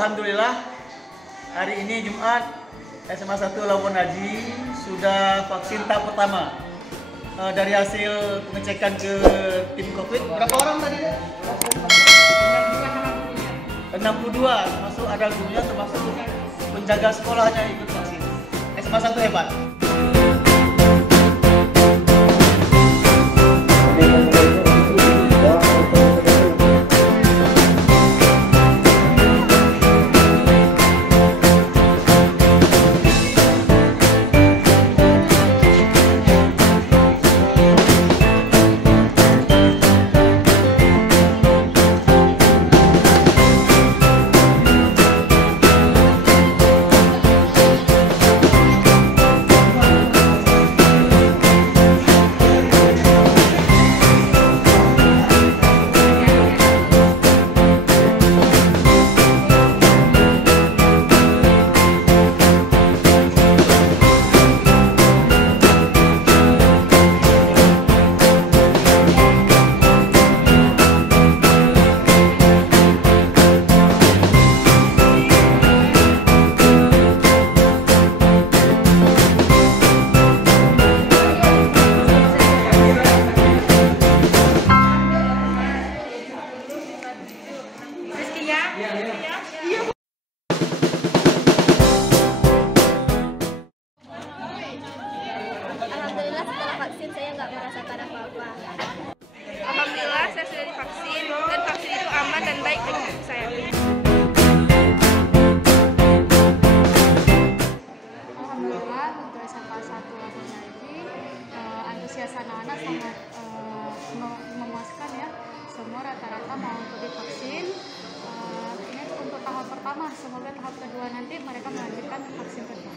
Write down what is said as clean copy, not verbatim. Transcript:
Alhamdulillah, hari ini Jumat SMA 1 Labuan Haji sudah vaksin tahap pertama. Dari hasil pengecekan ke tim COVID, berapa orang tadi? 62, termasuk ada gurunya, termasuk penjaga sekolahnya ikut vaksin. SMA 1 hebat. Alhamdulillah setelah vaksin saya nggak merasakan apa-apa. Alhamdulillah saya sudah divaksin dan vaksin itu aman dan baik bagi tubuh saya. Alhamdulillah untuk SMA 1 Labuan Haji antusias anak-anak sangat memuaskan ya. Semua rata-rata mau untuk divaksin. Ini untuk tahap pertama, semoga tahap kedua nanti mereka melanjutkan vaksin kedua.